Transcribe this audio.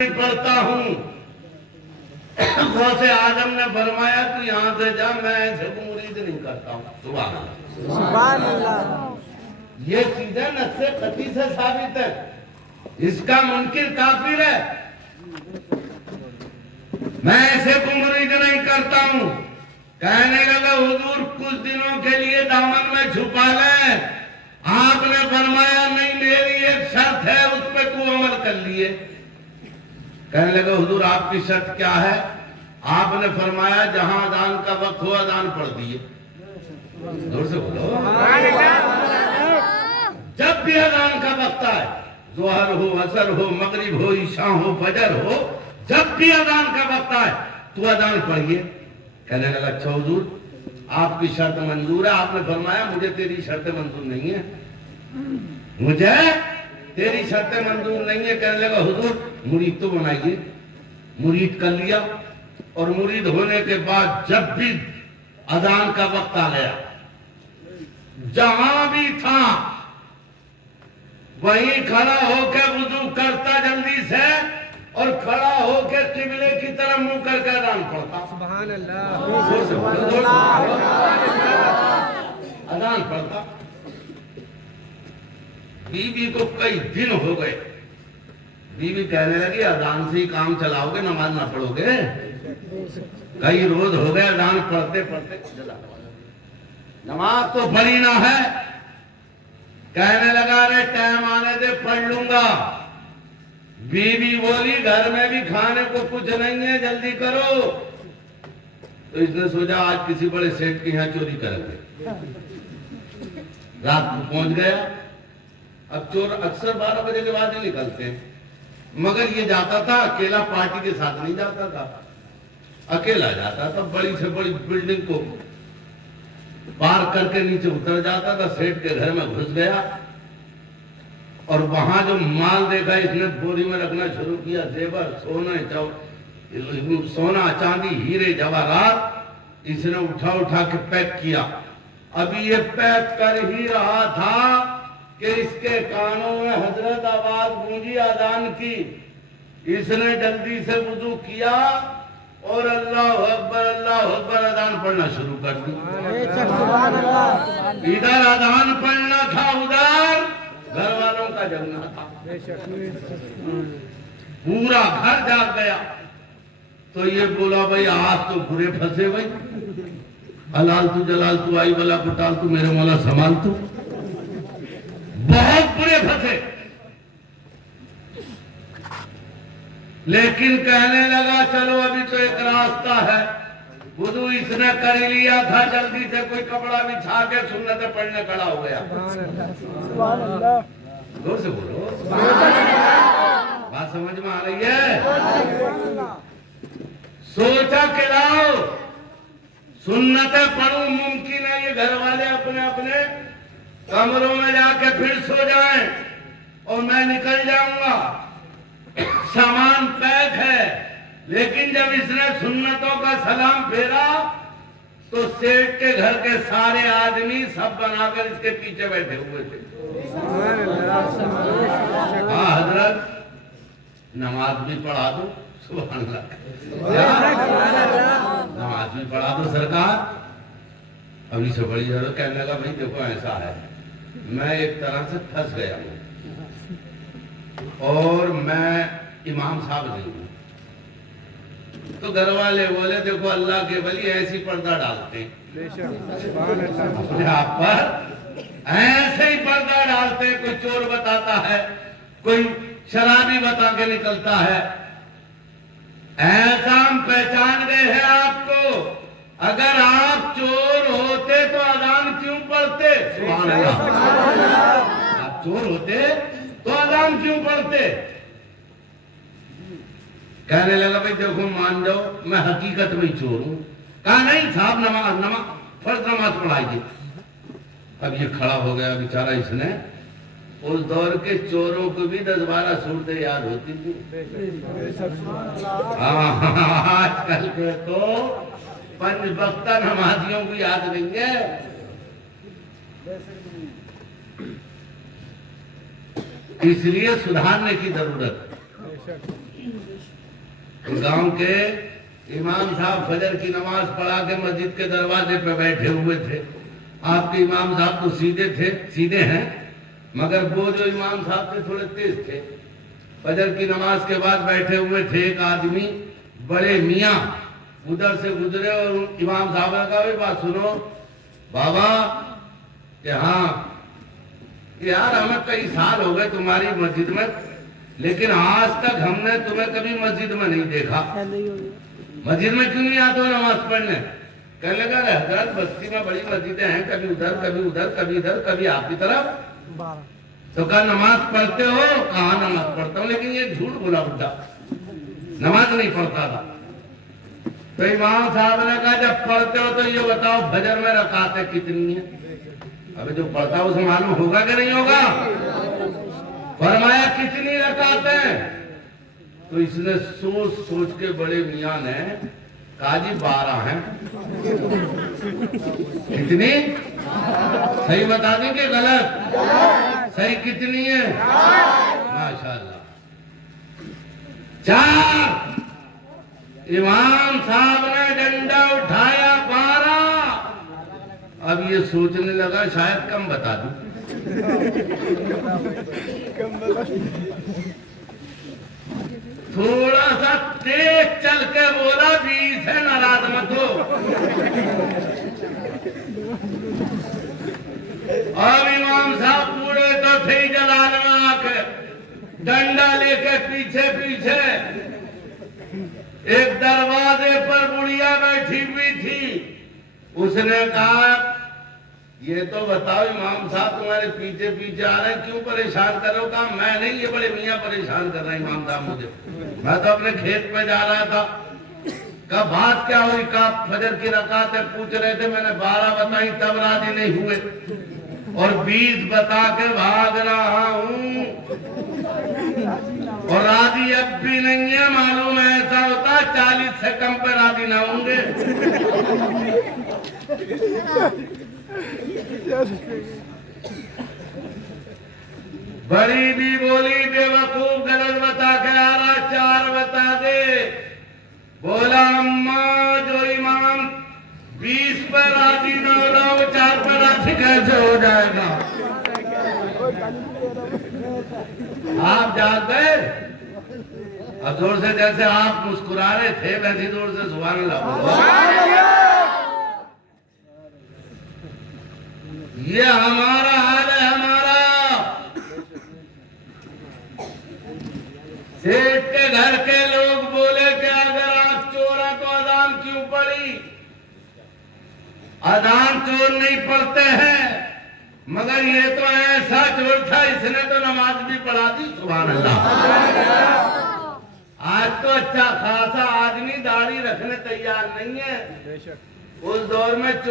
पढ़ता हूँ। गौसे आजम ने फरमाया तू यहाँ से जा, मैं ऐसे को मुरीद नहीं करता हूँ। सुभान अल्लाह। ये चीजें नस्से खती से साबित है, इसका मुनकिर काफिर है। मैं ऐसे को मुरीद नहीं करता हूँ। कहने लगा हुजूर कुछ दिनों के लिए दामन में छुपा ले। आपने फरमाया नहीं, मेरी एक शर्त है, उस पर तू अमल कर लिए। कहने लगा हुजूर आपकी शर्त क्या है? आपने फरमाया जहां अजान का वक्त हो अजान पढ़ दिए। जोर से बोलो। जब भी अजान का वक्त आए, जोहर हो, असर हो, मगरिब हो, ईशा हो, फजर हो, जब भी अजान का वक्त आए तो अजान पढ़िए। कहने लगा अच्छा हुजूर आपकी शर्त मंजूर है। आपने फरमाया मुझे तेरी शर्त मंजूर नहीं है, मुझे तेरी शर्तें मंजूर नहीं है। कहने लगा हुजूर मुरीद तो बनाइए। मुरीद कर लिया, और मुरीद होने के बाद जब भी अजान का वक्त आ गया, जहां भी था वहीं खड़ा होकर वुजू करता जल्दी से, और खड़ा होकर किबले की तरफ मुंह करके अजान पढ़ता। सुभान अल्लाह। अजान पढ़ता। बीवी को कई दिन हो गए, बीवी कहने लगी अजान से ही काम चलाओगे, नमाज ना पढ़ोगे। कई रोज हो गए अजान पढ़ते पढ़ते, नमाज तो पढ़ी ना है। कहने लगा रे टाइम आने दे पढ़ लूंगा। बीवी बोली घर में भी खाने को कुछ नहीं है, जल्दी करो। तो इसने सोचा आज किसी बड़े सेठ के यहाँ चोरी करेंगे। रात को पहुंच गया। अब चोर अक्सर 12 बजे के बाद ही निकलते हैं, मगर ये जाता था अकेला, पार्टी के साथ नहीं जाता था, अकेला जाता था। बड़ी से बड़ी बिल्डिंग को पार करके नीचे उतर जाता था, सेठ के घर में घुस गया, और वहां जो माल देखा इसने बोरी में रखना शुरू किया। जेवर, सोना, चांदी, हीरे, जवाहरात इसने उठा उठा के पैक किया। अभी ये पैक कर ही रहा था कि इसके कानों में हजरत आवाज गूंजी अजान की। इसने जल्दी से वुजू किया और अल्लाह अकबर अजान पढ़ना शुरू कर दी। इधर अजान पढ़ना था, उधर घर वालों का जगना था। पूरा घर जाग गया। तो ये बोला भाई आज तो बुरे फंसे भाई, हलाल तू जलाल तू आई वाला कुटाल तू मेरे मौला संभाल तू। बहुत बुरे फंसे। लेकिन कहने लगा चलो अभी तो एक रास्ता है। वुजू इसने कर लिया था, जल्दी से कोई कपड़ा बिछा के सुन्नतें पढ़ने खड़ा हो गया। जोर से बोलो। बात समझ में आ रही है? सोचा कि लाओ सुन्नतें पढ़ूं, मुमकिन है ये घर वाले अपने अपने कमरों में जाके फिर सो जाएं और मैं निकल जाऊंगा। सामान पैक है। लेकिन जब इसने सुन्नतों का सलाम फेरा तो सेठ के घर के सारे आदमी सब बनाकर इसके पीछे बैठे हुए थे। हाँ हजरत नमाज भी पढ़ा दो। सुभान अल्लाह। नमाज भी पढ़ा दो सरकार। अभी से बड़ी जरूरत। कहने लगा भाई देखो ऐसा है, मैं एक तरह से फंस गया हूं, और मैं इमाम साहब नहीं हूं। तो घर वाले बोले देखो अल्लाह के वली ऐसी पर्दा डालते अपने आप पर, ऐसे ही पर्दा डालते। कोई चोर बताता है, कोई शराबी बता के निकलता है। ऐसा हम पहचान गए हैं आपको। अगर आप चोर होते तो अजान क्यों पढ़ते? सुभान अल्लाह। आप चोर होते तो अजान क्यों पढ़ते? कहने लगा भाई देखो मान जाओ मैं हकीकत में चोर हूं। कहा नहीं साहब नमाज फर्ज नमाज पढ़ाइए। अब ये खड़ा हो गया बेचारा। इसने उस दौर के चोरों को भी 10-12 सूरतें याद होती थी। आजकल के तो 5 वक्त नमाजियों को याद नहीं है। इसलिए सुधारने की जरूरत है। गांव के इमाम साहब फजर की नमाज पढ़ा के मस्जिद के दरवाजे पे बैठे हुए थे। आपके इमाम साहब तो सीधे हैं, मगर वो जो इमाम साहब थे थोड़े तेज थे। फजर की नमाज के बाद बैठे हुए थे, एक आदमी बड़े मियाँ उधर से गुजरे और इमाम साहब ने कहा, बात सुनो बाबा कि हाँ यार, हमें कई साल हो गए तुम्हारी मस्जिद में, लेकिन आज तक हमने तुम्हें कभी मस्जिद में नहीं देखा। मस्जिद में क्यों नहीं आते हो नमाज पढ़ने? कहने लगा, हजरत बस्ती में बड़ी मस्जिदें हैं, कभी उधर कभी उधर, कभी इधर कभी आपकी तरफ। तो कहा नमाज पढ़ते हो? कहा नमाज पढ़ता हूँ, लेकिन ये झूठ बोला बुढ़ा, नमाज नहीं पढ़ता था। तो इमाम साहब ने कहा, जब पढ़ते हो तो ये बताओ फजर में रकातें कितनी है? अबे जो पढ़ता है उसे मालूम होगा कि नहीं होगा? फरमाया कितनी रकातें? तो इसने सोच सोच के बड़े मियाँ ने कहा, जी 12 हैं। कितनी? सही बता दें कि गलत? सही कितनी है? माशाल्लाह 4। इमाम साहब ने डंडा उठाया 12। अब ये सोचने लगा शायद कम बता दूं। थोड़ा सा तेज चल के बोला, 20 है, नाराज मत हो। अब इमाम साहब बूढ़े तो थे जलाल में आके डंडा लेके पीछे पीछे एक दरवाजे पर बुढ़िया बैठी हुई थी। उसने कहा, ये तो बताओ इमाम साहब तुम्हारे पीछे पीछे आ रहे हैं, क्यों परेशान कर रहे हो? कहा, मैं नहीं, ये बड़े मियाँ परेशान कर रहे हैं इमाम साहब मुझे, मैं तो अपने खेत पे जा रहा था। कहा, बात क्या हुई? कहा, फजर की रकातें पूछ रहे थे, मैंने 12 बताई तब राजी नहीं हुए, और 20 बता के भाग रहा हूँ, और राजी अब भी नहीं है। मालूम है ऐसा होता 40 से कम पे राजी ना होंगे। बड़ी भी बोली, बेवकूफ गलत बता के आ रहा, 4 बता दे। बोला, अम्मा जो इमाम 20 पर राजी न हो रहा, वो 4 पर राजी कैसे हो जाएगा? आप जाग गए? अब जोर से, जैसे आप मुस्कुरा रहे थे वैसी जोर से सुभान अल्लाह। ये हमारा हाल है, हमारा। सेठ के घर के लोग बोले कि अगर आप चोर हैं तो अजान क्यों पड़ी? अजान चोर नहीं पढ़ते हैं, मगर ये तो ऐसा चोर था, इसने तो नमाज भी पढ़ा दी। सुभान अल्लाह। आज तो अच्छा खासा आदमी दाढ़ी रखने तैयार नहीं है। उस दौर में चोर